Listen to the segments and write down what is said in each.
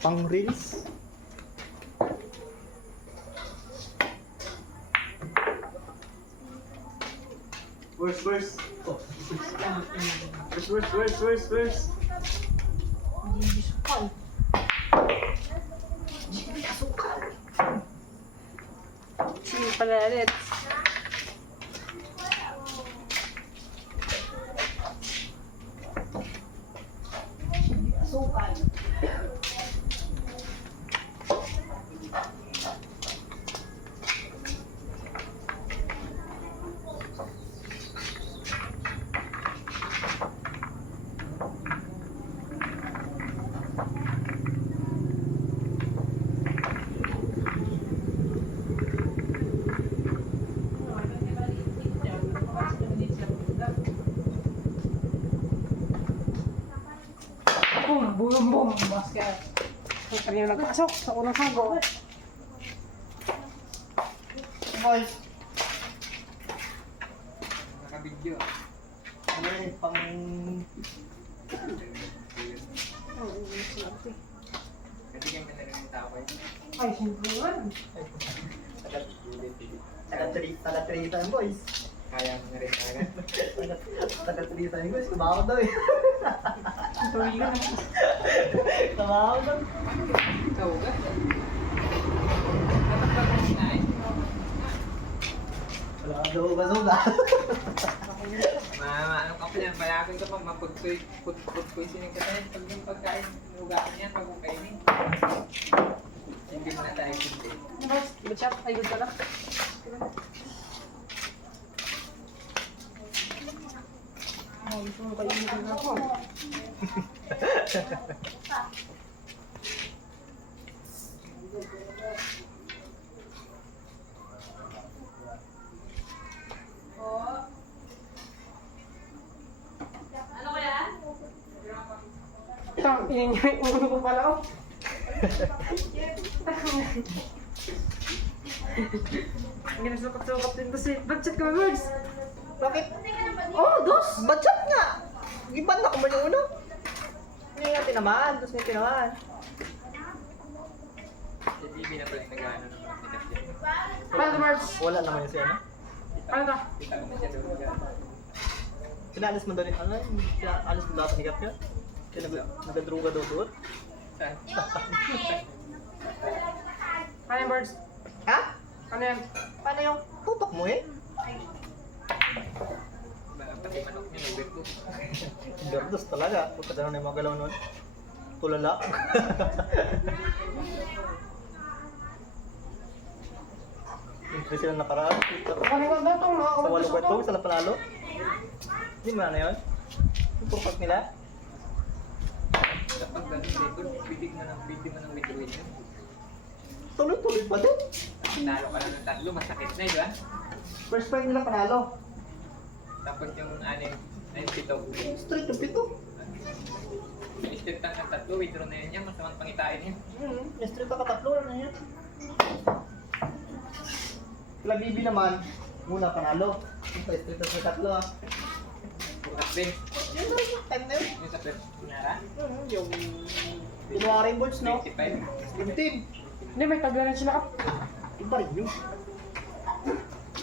Pang reels. Worse, worse. Oh, worse, worse, worse, worse, worse. Hindi disukal. Sino pala ulit? Boom, boom. Basket. Ang kanina nagpasok sa unang hago. Boys, Nakabidyo. ano yun, pang... Kasi kami na rin yung tao eh. Ay, siyempre naman. Taga-3 taga-3 tayo, boys. Kaya mo na rin agad. Taga-3 tayo, boys. Kumakaw daw eh. Ka na. Kumakaw daw. Ikaw ka. Ka eh. Wala ka daw basuga. Ma, ano ka pa yan, malapit ka pang sining ka tayo. Pag yung pagkain, nugaan niya, pag kung kainin. Hindi mo na tayo hindi. Boss, good shot. Ay, good ka na. Ay, gusto mo na ako. Tang, ingay, ulo ko pala, oh. Ang ginasukat-sukat din to si... Budget ka, Birds! Bakit? Oh, dos! Batchat nga! Iban na ko ba yung uno? Naman. Tapos may tinaman. Si TV na pala yung nag-ano ng mga dyan. Wala naman yung siya, no? Paano ka? Kita ko na siya doon nag-ano. Pinalis mo ni ano? Kaya alis mo dapat? Kaya nag- nagdruga daw doon? Saan? Paano yung Birds? Ha? Ano yan? Paano yung tutok mo eh? Pati manok niya, nag-bird Gardos talaga. Huwag ka na yung mga galaw nun. Tulala. Siyempre sila nakaraan. Ano ka ba itong mga Sa walong ko? sa panalo. Hindi mo na yun? Yung purpose nila? Kapag ganun dito, bidig na ng bidig na ng withdrawal yun. Tuloy-tuloy pa din. Nalo ka na ng tatlo, masakit na, di ba? First fight nila panalo. Tapos yung anim, ayun pito. Straight to pito. Tank ng tatlo, withdraw na yun yan, masamang pangitain yan. Hmm, yung straight ka tatlo na yan. Kila Bibi naman, muna panalo. Yung pa straight na sa tatlo. Bukas din, Yun yung time na yun. yung sa first kunara. Hmm, yung January boards no? 25. Yung team. Hindi, may tagla rin sila. Iba rin yun.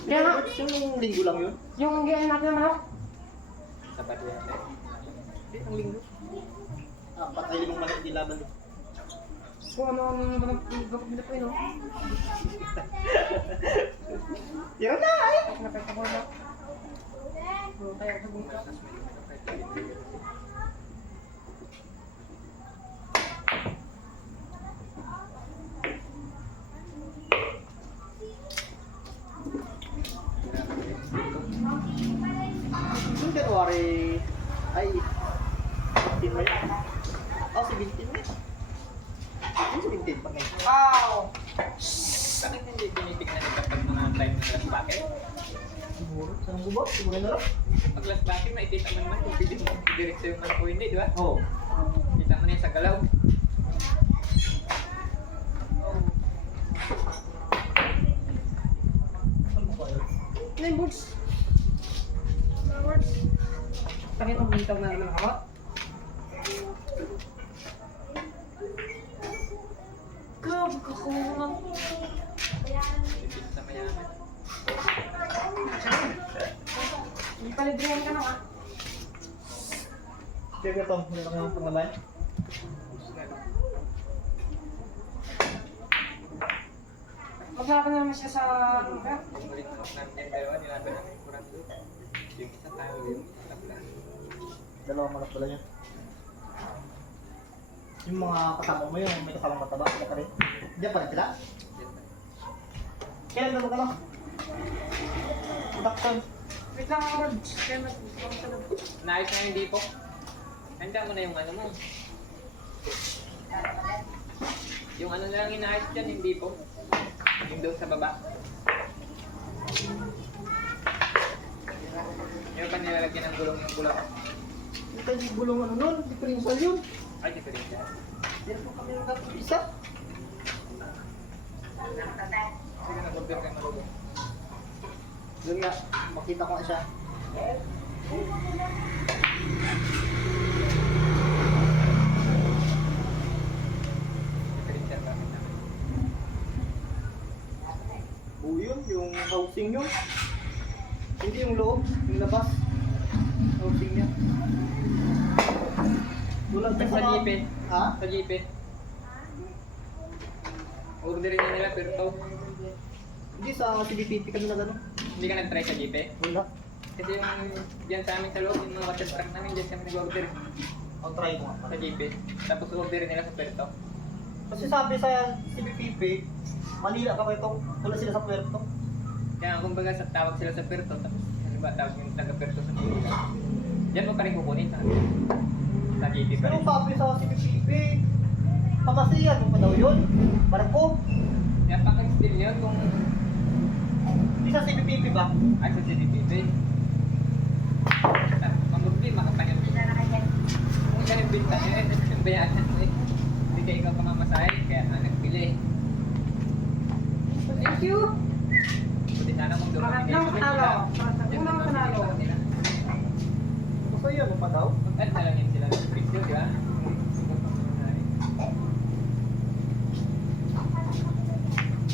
Kaya nga, yung linggo lang yun. yung ganyan natin naman ako. Sabado yan. Hindi, ang linggo. Ah, patay limang manok di laban doon. Kung ano ano ano ano po yun, oh. Tira na ay! Ko na. Kaya sa buka. Yung January ay 15 ba yun? Oh, 17 na. Yung 17 pa ngayon. Wow! Bakit hindi tinitignan nila pag mga time na last bucket? Siguro, saan ko ba? Na lang. Pag last bucket, makikita mo naman kung mo diretso yung di ba? Oo. Kita mo na yung sa galaw. Nine na naman ako. Kakulang. Pipit sa mayaman. Ipalibrihan ka na ah. Ito, hindi lang yung panglaban. Magkakaroon naman siya sa... ano. Dalawang manok pala niya. Yung mga kasama mo yung may kasamang mataba, kaya ka rin. Diyan pa rin sila. Yan na. Kailan naman ka lang? Production. Wait lang ako, Rod. Kaya mag... Naayos na yung dipo. Handa mo na yung ano mo. Yung ano na lang inaayos dyan, yung dipo. Yung doon sa baba. Yung pa nilalagyan ng gulong yung gulong. Ito yung gulong ano nun, differential yun. Ay, different yan. Yan po kami yung dapat isa. Sige na, order kayo marunong. Doon nga, makita ko namin. Oo yun, yung housing yun. Hindi yung loob, yung labas. Housing niya. Tulad Sa jeepin. Ha? Sa jeepin. Orderin niya nila pero to. Hindi sa CBPP kami na gano'n. Hindi ka nag-try sa jeep eh. Wala. Kasi yung dyan sa amin sa loob, yung mga water truck namin, dyan kami nag-order I'll try nga. sa jeep eh. Tapos orderin nila sa Puerto. Kasi sabi sa CBPP, Manila ka ba ito? Wala sila sa Puerto. Kaya kumbaga sa tawag sila sa Puerto, tapos ano ba tawag yung taga Puerto sa Manila. Diyan mo pa rin kukunin sa sa jeep pa Pero rin. sabi sa CBPP, Pamasiyan mo pa daw yun. Barko. Yan pa kang still yun kung Hindi sa CBPP ba? ay sa CDPP. Ang problema kapag yung kung yan yung binta nyo eh, yung bayaran mo eh. Hindi ka ikaw pamamasahe, kaya nga nagbili. Thank you. Buti sana kung doon Pangatlong panalo. Pangatlong panalo. Masaya mo pa daw. At na lang yun sila ng presyo, di ba?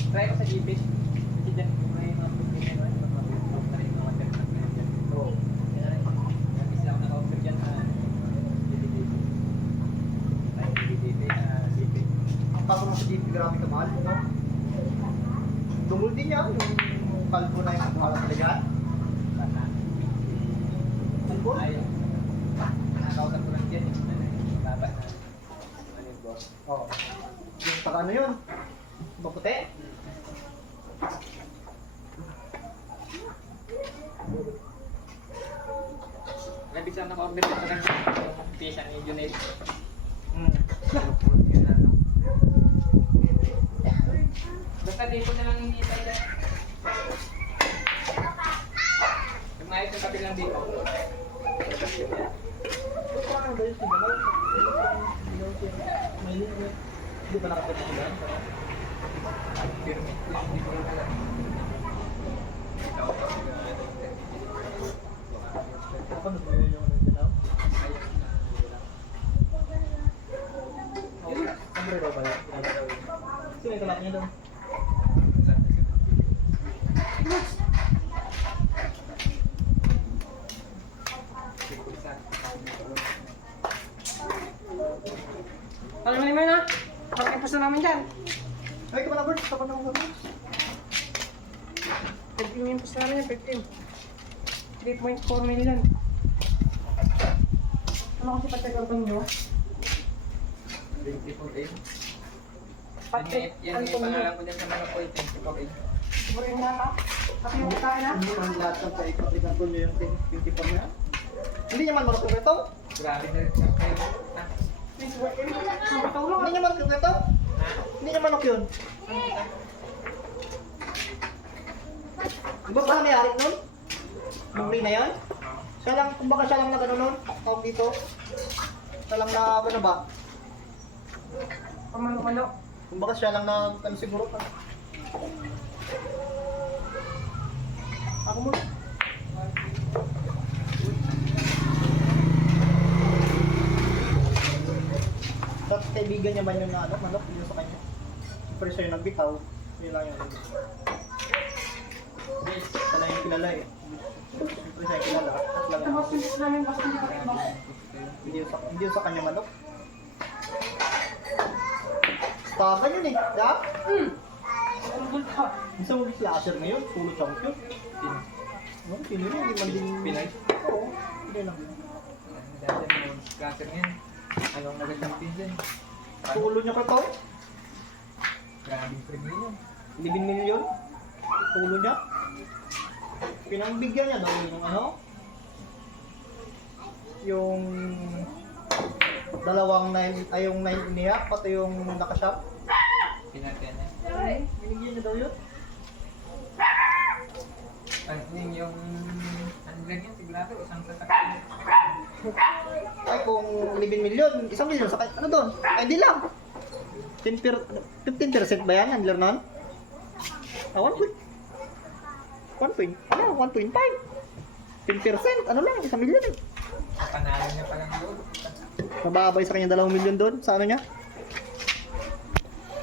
Try ko sa GP. Kasi dyan, may mga pagkakas na mga pagkakas na rin mga water truck na yan dyan. Oo. Kaya nag- isa ako naka-offer dyan sa GDP. Ay, GDP, ah, GP. Ang bago mo sa GP, grabe ka mahal. No? Dumul din yan. Yung kalbo na yung mahal talaga. Kalbo? Ay, nakakausap ko lang dyan. Yung ano, na. Ano yung boss? Oo. Yung taga ano yun? Maputi? Nabig sa naka-order ko sa kanya. Yung piyesa ni Junel. Hmm. Yun na, no? Di ko na lang dyan. Yung dito. Ba yun si Galaw? May limit. Hindi ba nakapit si Galaw? Pero hindi ko lang alam. Sino yung kalaki niya doon? Alam mo na. Pag-impos na namin dyan. Ay, ka pala, Bert. Tapos na ako sa 15 yung na namin yan, 15. 3.4 million. Ano kasi pagkagapan nyo? 24 eh. Patrick, Yan yung Antonio. pangalan ko dyan sa mga point. 24 yung nata. Pati yung kain na. Hindi man lahat ng niyo yung 24 niya. Hindi naman yung ito. Grabe na rin. Ang patulong. Hindi naman ito. Hindi naman manok yun. Di ba may-ari nun? Yung ring na yan? Siya lang, kumbaga siya lang na gano'n nun. Tawag dito. Siya lang na, ano ba? Pamalo-malo. Kumbaga siya lang na, ano siguro pa. Ako muna. Sa kaibigan niya ba yun na ano, manok, yun sa kanya? Pero sa'yo nagbitaw, yun lang yun. Sana yung kilala eh. Siyempre kilala. Boss, yung boss, hindi yun sa, hindi yun sa kanya manok. Takan yun eh. Ya? Hmm. Isa mo si Asher ngayon, solo champion. No, sino yun? Hindi man din... Pinay? Oo. Hindi lang. Dati mo, scatter ngayon. Anong nag-champion din? Solo niya ka to? Grabing premium yun. 11 million? Solo niya? Pinangbigyan niya daw yung ano? Yung dalawang nine, ay yung nine iniyak, pati yung nakashop. Pinatyan niya. Binigyan niya daw yun. Yun yung... Ano lang yan, sigurado, isang sasakyan. Ay kung 11 million, isang million, sa ano doon? Ay hindi lang. 10 per, 15% ba yan, handler nun? Ah, 1 point. 1 point. Ano, 1.5. 10%, ano lang, isang million eh. Panalo niya pa lang doon. Mababay sa kanya dalawang milyon doon sa ano niya?